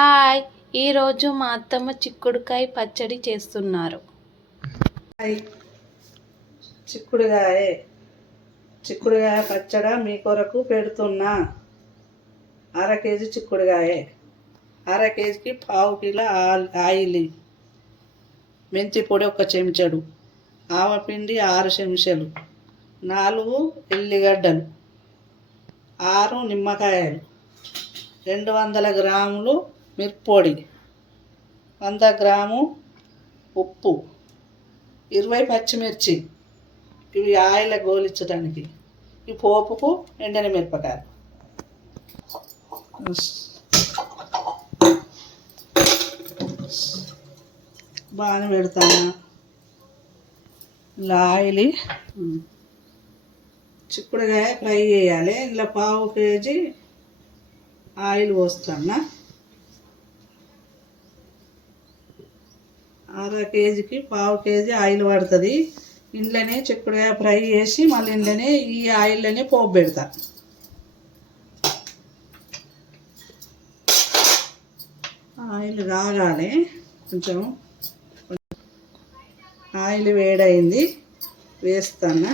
Hi. ఈరోజు మా అత్తమ్మ చిక్కుడుకాయ పచ్చడి చేస్తున్నారు. హాయ్. చిక్కుడుకాయ చిక్కుడుకాయ పచ్చడ మీ కొరకు పెడుతున్నా. అర కేజీ చిక్కుడుకాయ అర కేజీకి పావు కిలో ఆయిల్. మెంతి పొడి ఒక చెంచాడు. ఆవపిండి ఆరు చెంచాలు. నాలుగు ఎల్లిగడ్డలు. ఆరు నిమ్మకాయలు. రెండు వందల గ్రాములు మిరప్పొడి వంద గ్రాము ఉప్పు. ఇరవై పచ్చిమిర్చి. ఇవి ఆయిల్ గోలించడానికి ఈ పోపుకు ఎండని మిరపకాయలు. బాగానే పెడతాను. ఇలా ఆయిల్ చిక్కుడుకాయ ఫ్రై చేయాలి. ఇలా పావు కేజీ ఆయిల్ పోస్తాను. అర కేజీకి పావు కేజీ ఆయిల్ పడుతుంది. ఇంట్లోనే చిక్కుడుగా ఫ్రై చేసి మళ్ళీ ఇంట్లోనే ఈ ఆయిల్లోనే పోపు పెడతా. ఆయిల్ కాగాలి కొంచెం ఆయిల్ వేడైంది వేస్తాను?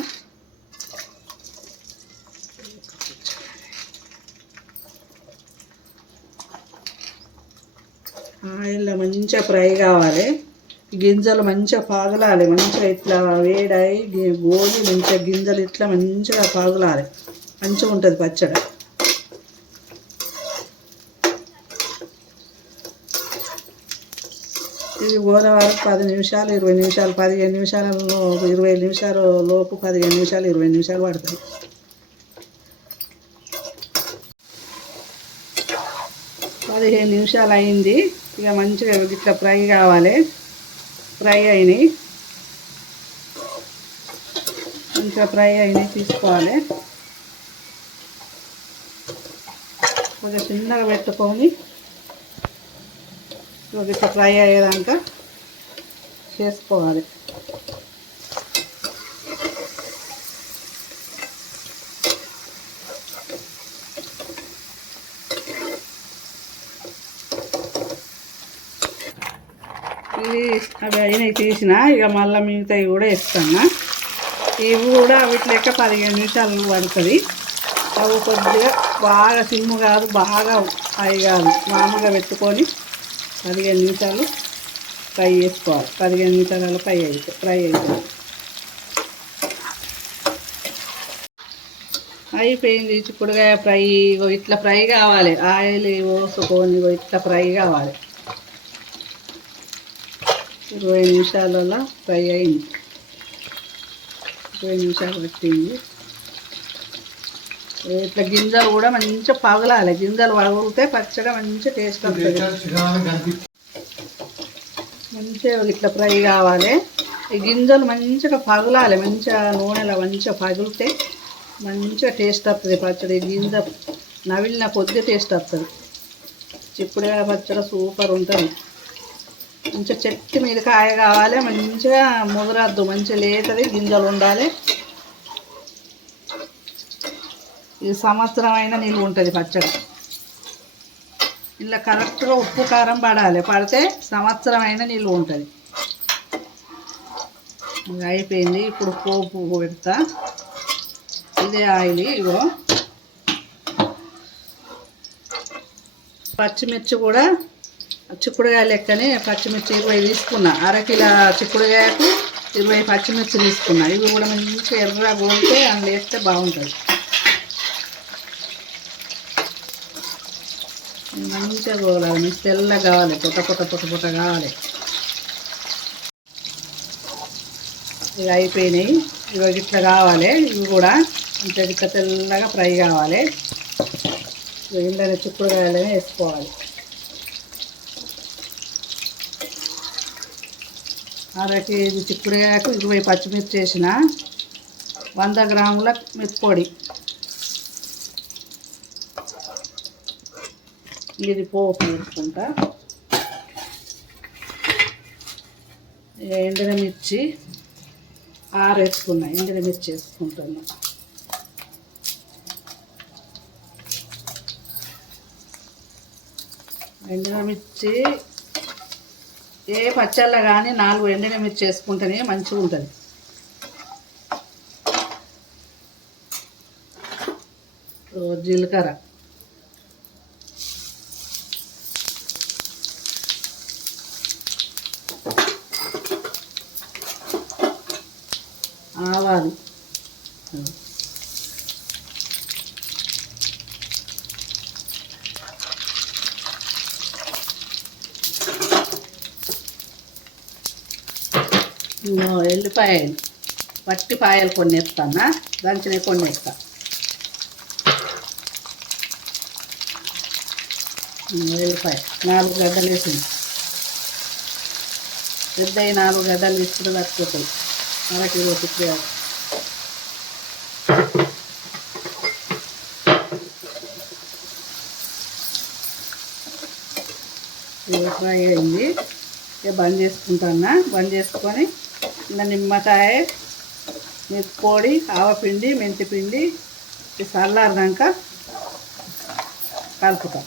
ఆయిల్లో మంచిగా ఫ్రై కావాలి. గింజలు మంచిగా పాగలాలి మంచిగా ఇట్లా వేడాయి గి- గోలి మంచిగా గింజలు ఇట్లా మంచిగా పాగలాలి మంచిగా ఉంటుంది పచ్చడి. ఇది గోదావరి పది నిమిషాలు ఇరవై నిమిషాలు పదిహేను నిమిషాలలో ఇరవై నిమిషాలు లోపు పదిహేను నిమిషాలు ఇరవై నిమిషాలు పడుతుంది పదిహేను నిమిషాలు అయింది. ఇక మంచిగా ఇట్లా ఫ్రై కావాలి. ఫ్రై అయినాయి. ఇంకా ఫ్రై అయినాయి తీసుకోవాలి. కొంచెం చిన్నగా పెట్టుకొని ఇట్లా ఫ్రై అయ్యేదాకా చేసుకోవాలి. అవి అవి అయినవి తీసిన ఇక మళ్ళీ మిగతావి కూడా ఇస్తాను ఇవి కూడా వీటి లెక్క పదిహేను నిమిషాలు పడుతుంది. అవి కొద్దిగా బాగా సిమ్ము కాదు బాగా అవి కాదు. మామూలుగా పెట్టుకొని పదిహేను నిమిషాలు ఫ్రై చేసుకోవాలి. పదిహేను నిమిషాలలో ఫ్రై అయితే ఫ్రై అవుతుంది అయిపోయింది. చిక్కుడుకాయ ఫ్రై ఇగో ఇట్లా ఫ్రై కావాలి. ఆయిల్ పోసుకొని ఇట్లా ఫ్రై కావాలి. ఇరవై నిమిషాలలో ఫ్రై అయింది. ఇరవై నిమిషాలు పట్టింది. ఇట్లా గింజలు కూడా మంచిగా పగలాలి. గింజలు పగిలితే పచ్చగా మంచిగా టేస్ట్ వస్తుంది మంచిగా ఇట్లా ఫ్రై కావాలి. ఈ గింజలు మంచిగా పగలాలి. మంచిగా నూనెలో మంచిగా పగిలితే మంచిగా టేస్ట్ వస్తుంది పచ్చడి. గింజ నవిలిన కొద్ది టేస్ట్ వస్తుంది. చిక్కుడుకాయ పచ్చడి సూపర్ ఉంటుంది. మంచిగా చెట్టు మీద కాయ కావాలి మంచిగా ముదరద్దు మంచిగా లేతది గింజలు ఉండాలి. ఇది సంవత్సరం అయినా నిల్వ ఉంటుంది పచ్చడి. ఇలా కరెక్ట్గా ఉప్పు కారం పడాలి. పడితే సంవత్సరం అయినా నిల్వ ఉంటుంది అయిపోయింది. ఇప్పుడు పోపు పెడతా. ఇదే ఆయిల్ ఇగో. పచ్చిమిర్చి కూడా చిక్కుడుగాయ లెక్కనే పచ్చిమిర్చి ఇరవై తీసుకున్నా. అరకిలో చిక్కుడుగాయకు ఇరవై పచ్చిమిర్చి తీసుకున్నా. ఇవి కూడా మంచిగా ఎర్ర గోలితే అందులో వేస్తే బాగుంటుంది. మంచిగా గోలాలి మంచి తెల్లగా కావాలి పొట్ట పొట్ట పొట్ట పొట్ట కావాలి. ఇవి అయిపోయినాయి. ఇవి ఇట్లా కావాలి. ఇవి కూడా ఇంత ఇట్లా తెల్లగా ఫ్రై కావాలి. ఇంట్లోనే చిక్కుడుకాయలనే వేసుకోవాలి. అర కేజీ చిక్కుడుగాయకు ఇరవై పచ్చిమిర్చి వేసిన వంద గ్రాముల మిరప్పొడి ఇది పోపు వేసుకుంటా. ఇక ఎండిన మిర్చి ఆరు వేసుకున్నా ఎండిన మిర్చి వేసుకుంటాను. ఎండిన మిర్చి ఏ పచ్చళ్ళ కానీ నాలుగు ఎండిన మీరు చేసుకుంటేనే మంచిగా ఉంటుంది. జీలకర్ర. ఆవాలు. ఎల్లిపాయలు. పట్టి పాయలు కొన్ని వేస్తానా దంచినవి కొన్ని ఇస్తా ఎల్లిపాయ. నాలుగు గడ్డలు వేసింది. పెద్ద నాలుగు గడ్డలు ఇచ్చిన తక్కువ మనకి ఒకటి ఇది ఫ్రై అయింది. బంద్ చేసుకుంటానా? బంద్ చేసుకొని నిమ్మకాయ పొడి ఆవపిండి మెంతిపిండి ఇది చల్లారినాక కలుపుతాం.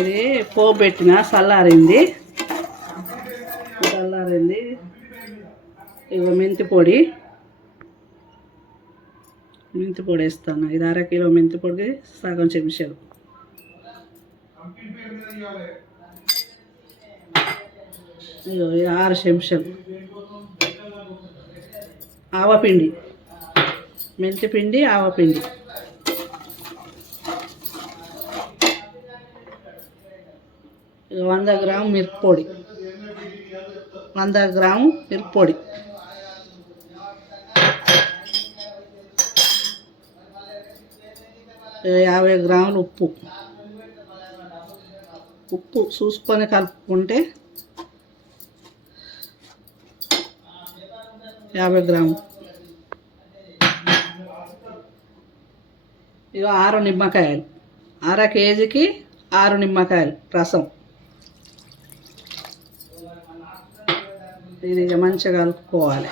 ఇది పోబెట్టిన పెట్టిన చల్లారింది చల్లారింది ఇగో మెంతి పొడి. మెంతి పొడి వేస్తాను. ఇది అర కిలో మెంతి పొడికి సగం చెంచాలు. ఆరు చెంచాలు. ఆవపిండి. మెంతి పిండి ఆవపిండి. వంద గ్రాము మిరప్పొడి వంద గ్రాము మిరప్పొడి యాభై గ్రాములు ఉప్పు. ఉప్పు చూసుకొని కలుపుకుంటే యాభై గ్రాము. ఇక ఆరు నిమ్మకాయలు. అర కేజీకి ఆరు నిమ్మకాయలు రసం. దీని ఇక మంచిగా కలుపుకోవాలి.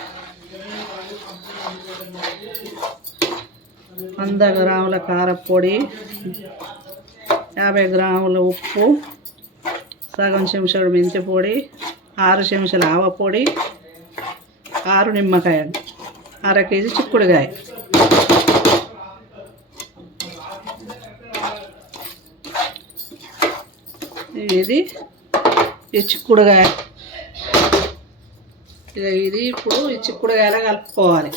వంద గ్రాముల కారపొడి యాభై గ్రాముల ఉప్పు సగం చెంచాడు మెంతి పొడి ఆరు చెంచాల ఆవ పొడి ఆరు నిమ్మకాయలు అర కేజీ చిక్కుడుకాయ ఇది ఈ చిక్కుడుకాయ ఇక ఇది ఇప్పుడు ఈ చిక్కుడుకాయలా కలుపుకోవాలి.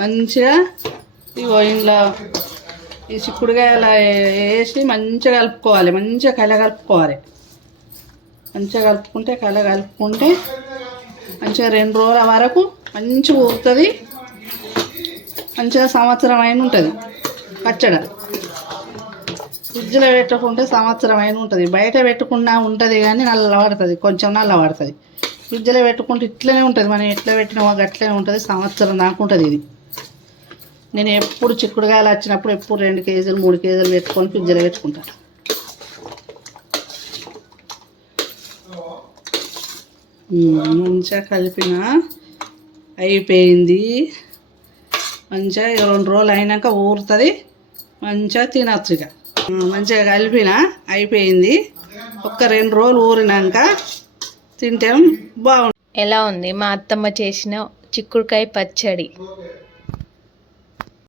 మంచిగా ఈ వైన్లో ఈ చిక్కుడుకాయలు వేసి మంచిగా కలుపుకోవాలి. మంచిగా కల కలుపుకోవాలి. మంచిగా కలుపుకుంటే కల కలుపుకుంటే మంచిగా రెండు రోజుల వరకు మంచిగా ఊరుతుంది మంచిగా సంవత్సరం అయిన ఉంటుంది పచ్చడ. ఫ్రిడ్జ్లో పెట్టుకుంటే సంవత్సరం అయిన ఉంటుంది బయట పెట్టుకున్నా ఉంటుంది కానీ నల్ల పడుతుంది. కొంచెం నల్ల పడుతుంది. ఫ్రిడ్జ్లో పెట్టుకుంటే ఇట్లనే ఉంటుంది. మనం ఎట్లా పెట్టినా అట్లనే ఉంటుంది. సంవత్సరం దాకుంటుంది ఇది. నేను ఎప్పుడు చిక్కుడుగాయలు వచ్చినప్పుడు ఎప్పుడు రెండు కేజీలు మూడు కేజీలు పెట్టుకొని ఫ్రిడ్జ్లో పెట్టుకుంటాను మంచిగా కలిపిన అయిపోయింది. మంచిగా ఇక రెండు రోజులు అయినాక ఊరుతుంది. మంచిగా తినచ్చు ఇక. మంచిగా కలిపిన అయిపోయింది. ఒక్క రెండు రోజులు ఊరినాక తింటాం. బాగుంది ఎలా ఉంది? మా అత్తమ్మ చేసిన చిక్కుడుకాయ పచ్చడి.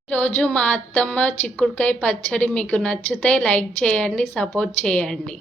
ఈరోజు మా అత్తమ్మ చిక్కుడుకాయ పచ్చడి మీకు నచ్చితే లైక్ చేయండి సపోర్ట్ చేయండి.